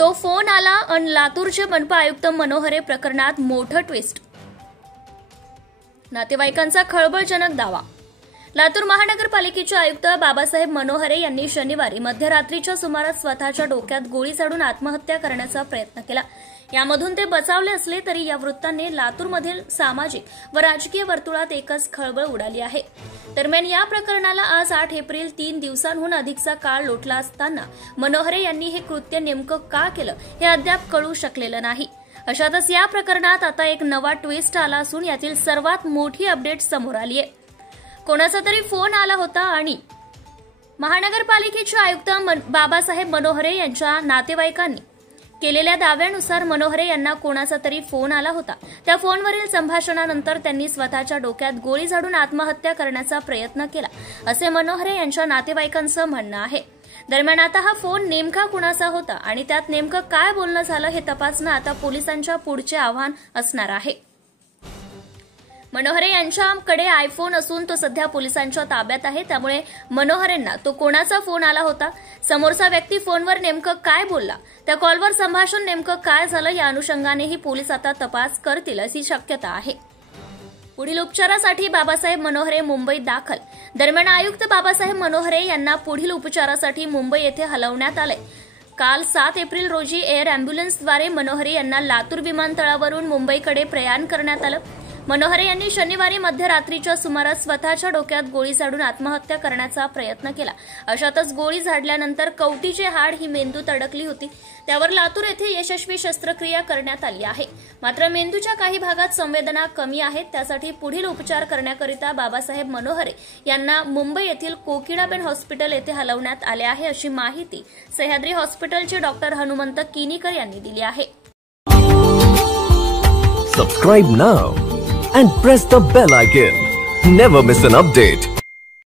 तो फोन आला आणि लातूरचे मनपा आयुक्त मनोहरे प्रकरणात मोठं ट्विस्ट. नातेवाईकांचा खळबळजनक दावा. लातूर महानगरपालिकेचे आयुक्त बाबासाहेब मनोहरे यांनी शनिवारी मध्यरात्रीच्या सुमारास स्वतःच्या डोक्यात गोळी झाडून आत्महत्या करण्याचा प्रयत्न केला. यामधून ते बचावले असले तरी या वृत्ताने लातूरमधील सामाजिक व राजकीय वर्तुळात एकच खळबळ उडाली आहे. दरम्यान या प्रकरणाला आज 8 एप्रिल 3 दिवसांहून अधिकचा काळ लोटला असताना मनोहरे यांनी हे कृत्य नेमकं का केलं हे अद्याप कळू शकलेलं नाही. अशातच या प्रकरणात आता एक नवा ट्विस्ट आला असून यातील सर्वात मोठी अपडेट समोर आली आहे. कोणाचा तरी फोन आला होता आणि महानगरपालिकेचे आयुक्त बाबासाहेब मनोहरे यांच्या नातेवाईकांनी केलेल्या दाव्यानुसार मनोहरे यांना कोणाचा तरी फोन आला होता. त्या फोनवरील संभाषणानंतर त्यांनी स्वतःच्या डोक्यात गोळी झाडून आत्महत्या करण्याचा प्रयत्न केला, असे मनोहरे यांच्या नातेवाईकांचं म्हणणं आहे. दरम्यान आता हा फोन नेमका कुणाचा होता आणि त्यात नेमकं काय बोलणं झालं हे तपासणं आता पोलिसांच्या पुढचे आव्हान असणार आहे. मनोहरे यांच्याकडे आयफोन असून तो सध्या पोलिसांच्या ताब्यात आहे. त्यामुळे मनोहरेंना तो कोणाचा फोन आला होता, समोरचा व्यक्ती फोनवर नेमकं काय बोलला, त्या कॉलवर संभाषण नेमकं काय झालं या अनुषंगानेही पोलीस आता तपास करतील अशी शक्यता आहे. पुढील उपचारासाठी बाबासाहेब मनोहरे मुंबईत दाखल. दरम्यान आयुक्त बाबासाहेब मनोहरे यांना पुढील उपचारासाठी मुंबई येथे हलवण्यात आले. काल 7 एप्रिल रोजी एअर अँब्युलन्सद्वारे मनोहरे यांना लातूर विमानतळावरून मुंबईकडे प्रयाण करण्यात आलं. मनोहरे यांनी शनिवारी मध्यरात्रीच्या सुमारास स्वतःच्या डोक्यात गोळी झाडून आत्महत्या करण्याचा प्रयत्न केला. अशातच गोळी झाडल्यानंतर कवटीचे हाड ही मेंदूत अडकली होती. त्यावर लातूर येथे यशस्वी शस्त्रक्रिया करण्यात आली आहे. मात्र मेंदूच्या काही भागात संवेदना कमी आहेत. त्यासाठी पुढील उपचार करण्याकरिता बाबासाहेब मनोहरे यांना मुंबई येथील कोकिळाबेन हॉस्पिटल येथे हलवण्यात आले आहे, अशी माहिती सह्याद्री हॉस्पिटलचे डॉक्टर हनुमंत किनीकर यांनी दिली आहे. Subscribe now and press the bell icon. Never miss an update.